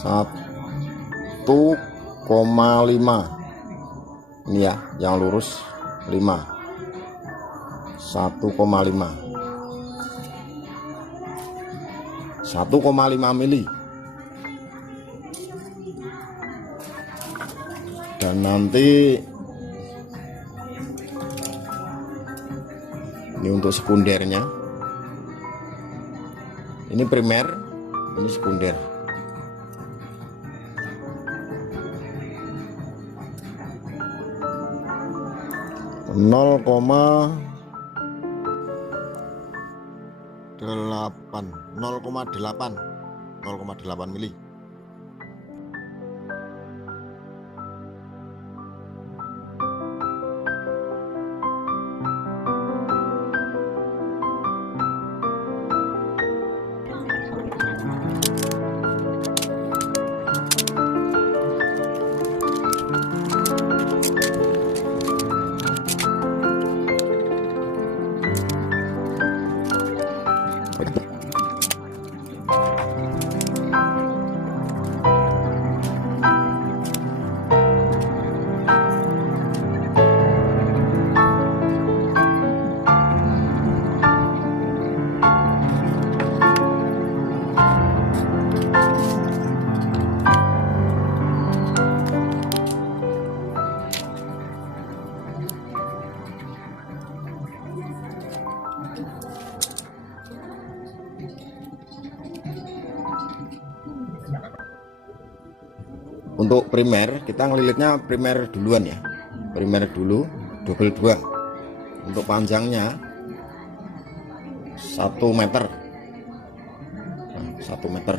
1,5. Ini ya yang lurus 5, 1,5 mili. Dan nanti ini untuk sekundernya, ini primer, ini sekunder. Nol koma 0,8 mili. Untuk primer kita ngelilitnya primer duluan ya, primer dulu double 2. Untuk panjangnya 1 meter, 1 meter.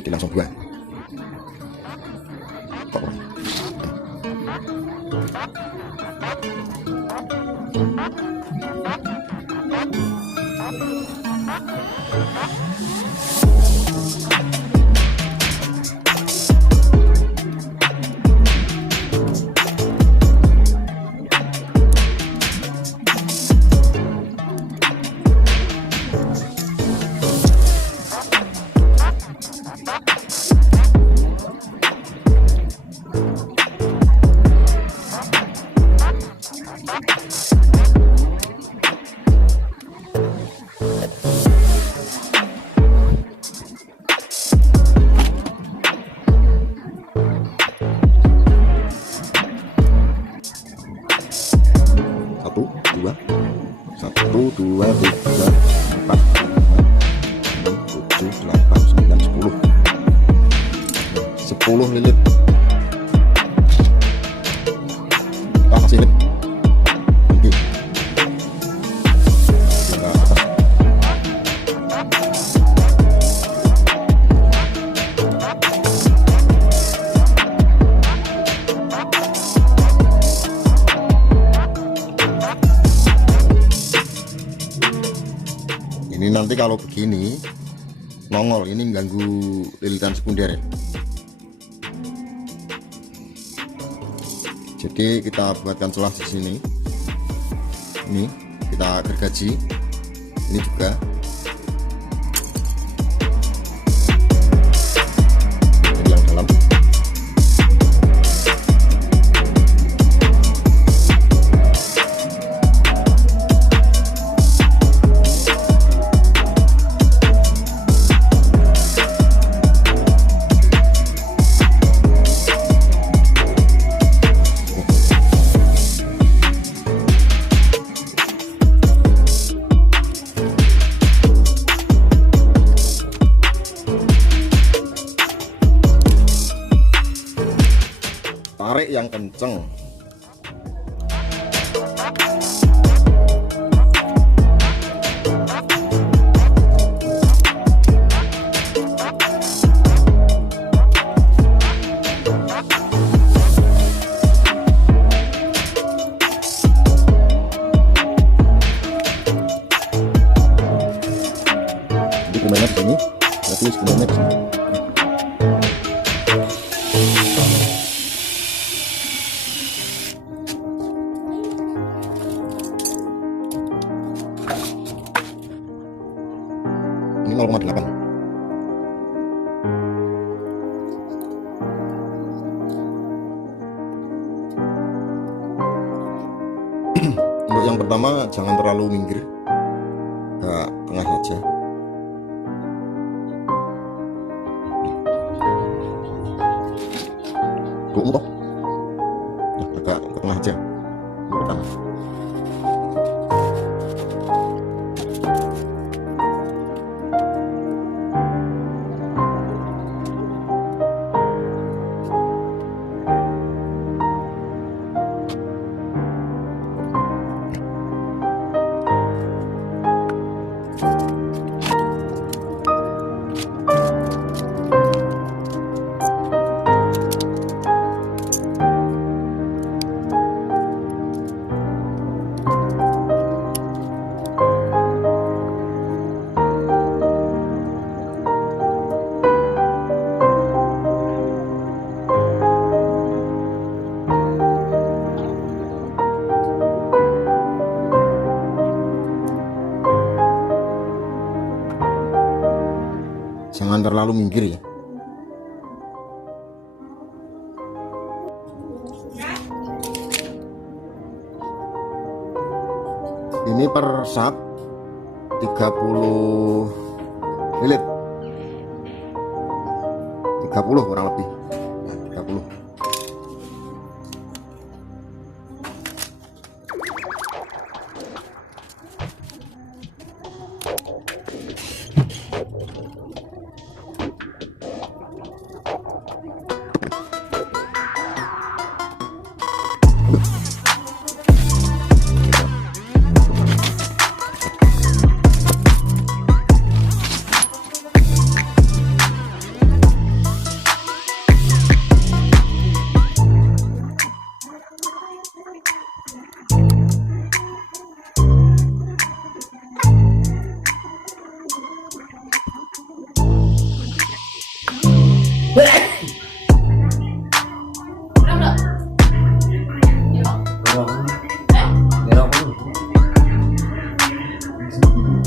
Jadi langsung 2. Satu, dua, tiga, 4, 5, 6, 7, 8, 9, 10 lilit. Kita kasih lilit tinggi. Ini nanti kalau begini nongol, ini mengganggu lilitan sekunder ya. Jadi kita buatkan celah di sini. Ini kita gergaji. Ini juga. Ini yang dalam. Tarik yang kenceng. Jadi kumennya di sini, berarti kumennya di sini. Untuk yang pertama jangan terlalu minggir ke tengah saja. Agak ke tengah aja yang pertama. Jangan terlalu minggir ya. Ini per sak 30 lilit, 30 kurang lebih, 30.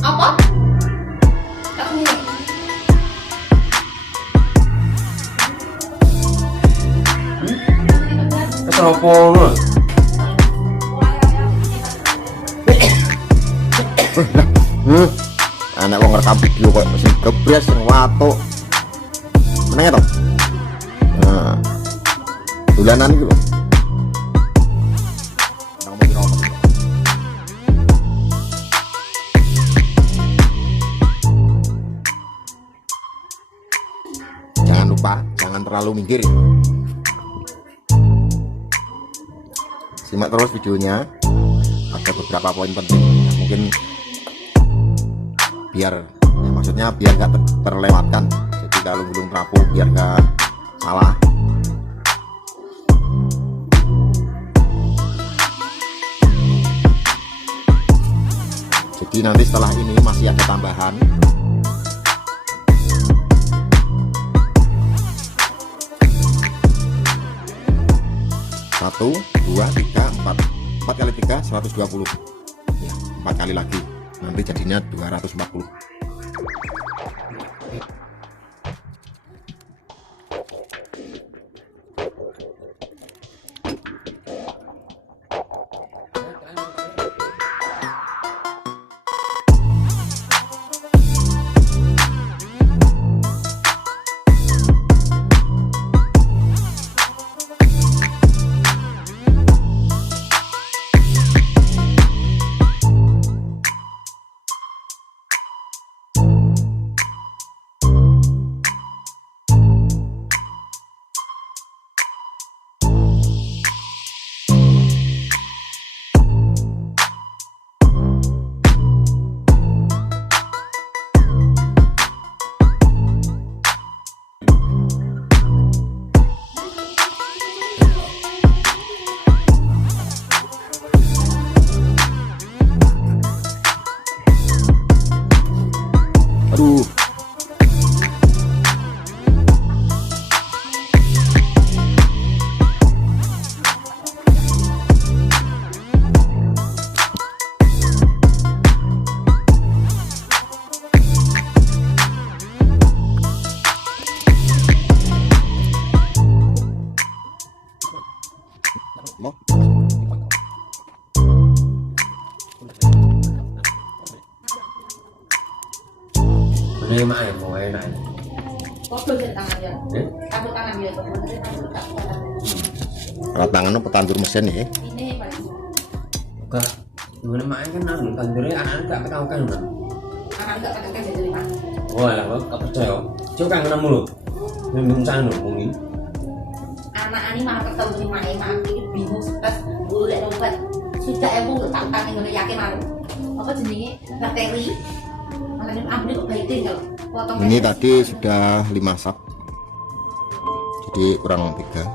Apa? Trafo lho. Anak wong rekam video kok sing gebres sing watuk. Meneng to? Nah. Dolanan iki lho. Jangan lupa, jangan terlalu minggir. Simak terus videonya, ada beberapa poin penting yang mungkin biar maksudnya biar gak terlewatkan. Jadi kalau gulung trafo biar gak salah. Jadi nanti setelah ini masih ada tambahan. Satu, dua, tiga, empat kali tiga 120 ya, 4 kali lagi nanti jadinya 240. Ini mak ya mau enak. Kok dosen tangan ya? Tampuk tangan ya, kok dosen tampuk tangan. Alat tangan apa tandur mesin ya? Ini Pak. Enggak. Gimana mak kan anu tandurnya anak-anak enggak ketahu kan, Bang. Anak enggak pakai kerja jadi Pak. Oh, lah kok enggak percaya. Coba kan nemu lho. Nyambung sana mungkin. Anak ini malah ketemu di mana mak iki bingung stres golek obat. Sudah emang enggak tantang ngono yakin malu. Apa jenenge bakteri? Makanya ambil kok baik kalau potong. Ini tadi sudah 5 sak. Jadi kurang 3.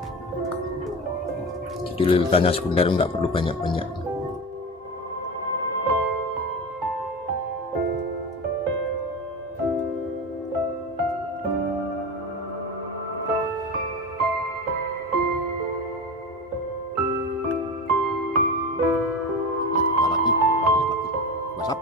Jadi lilitannya sekunder nggak perlu banyak-banyak. Masak.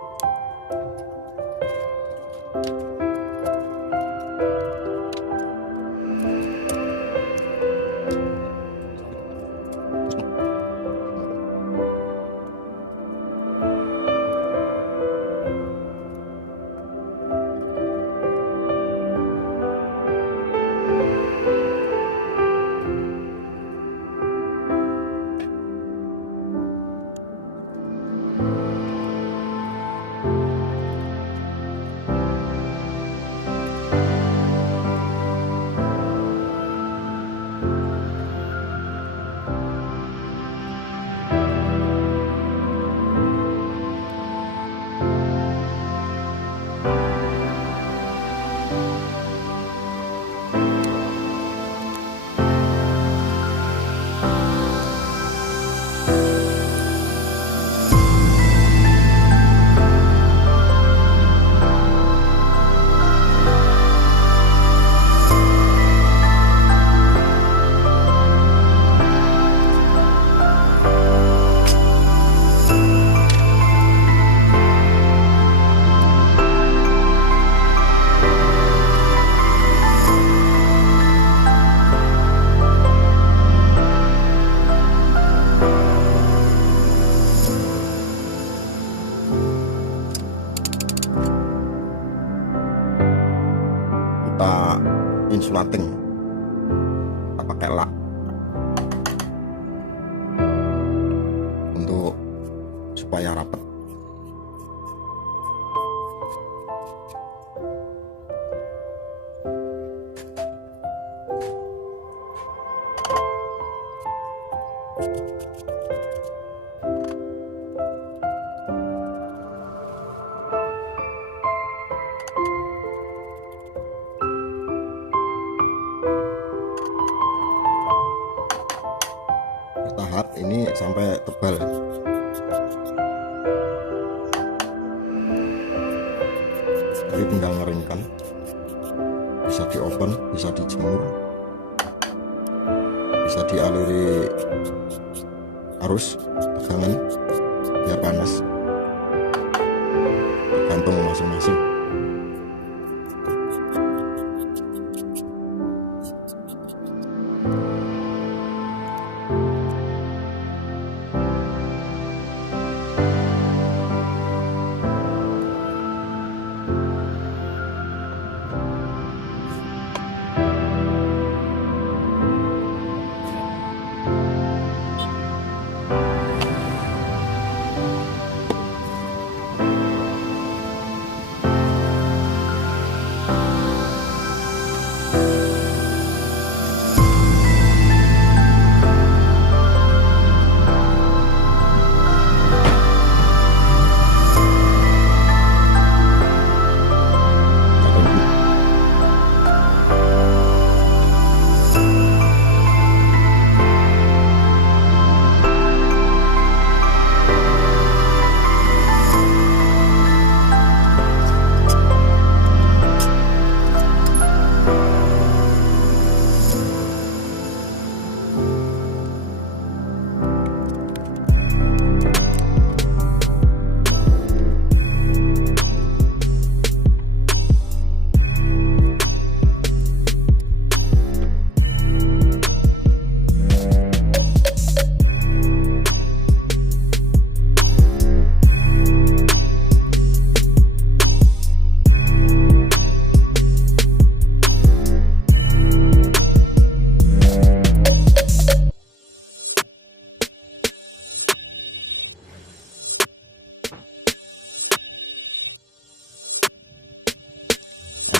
Kita insulating, kita pakai lak untuk supaya rapat. Bertahap ini sampai tebal. Jadi tinggal ngeringkan, bisa di oven, bisa dijemur, bisa dialiri arus tegangan biar panas, tergantung masing-masing.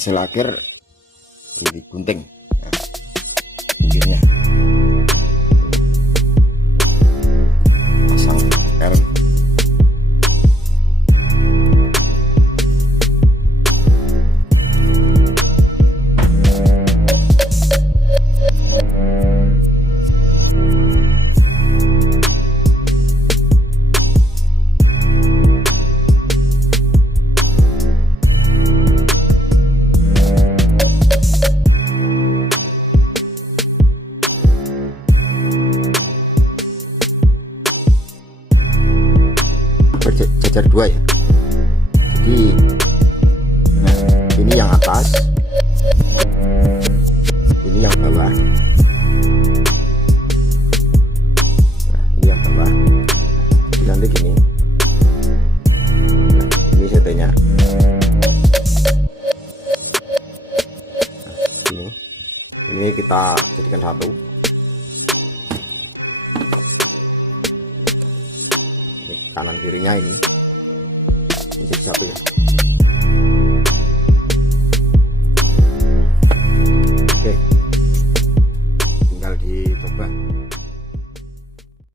hasil akhir digunting. Nah, guntingnya pasang rem. Berjajar dua ya, jadi nah, ini yang atas, ini yang bawah, nah ini yang bawah, jadi nanti gini, nah, ini setenya, nah, ini kita jadikan satu. Kanan kirinya ini jadi satu ya. Oke, tinggal dicoba.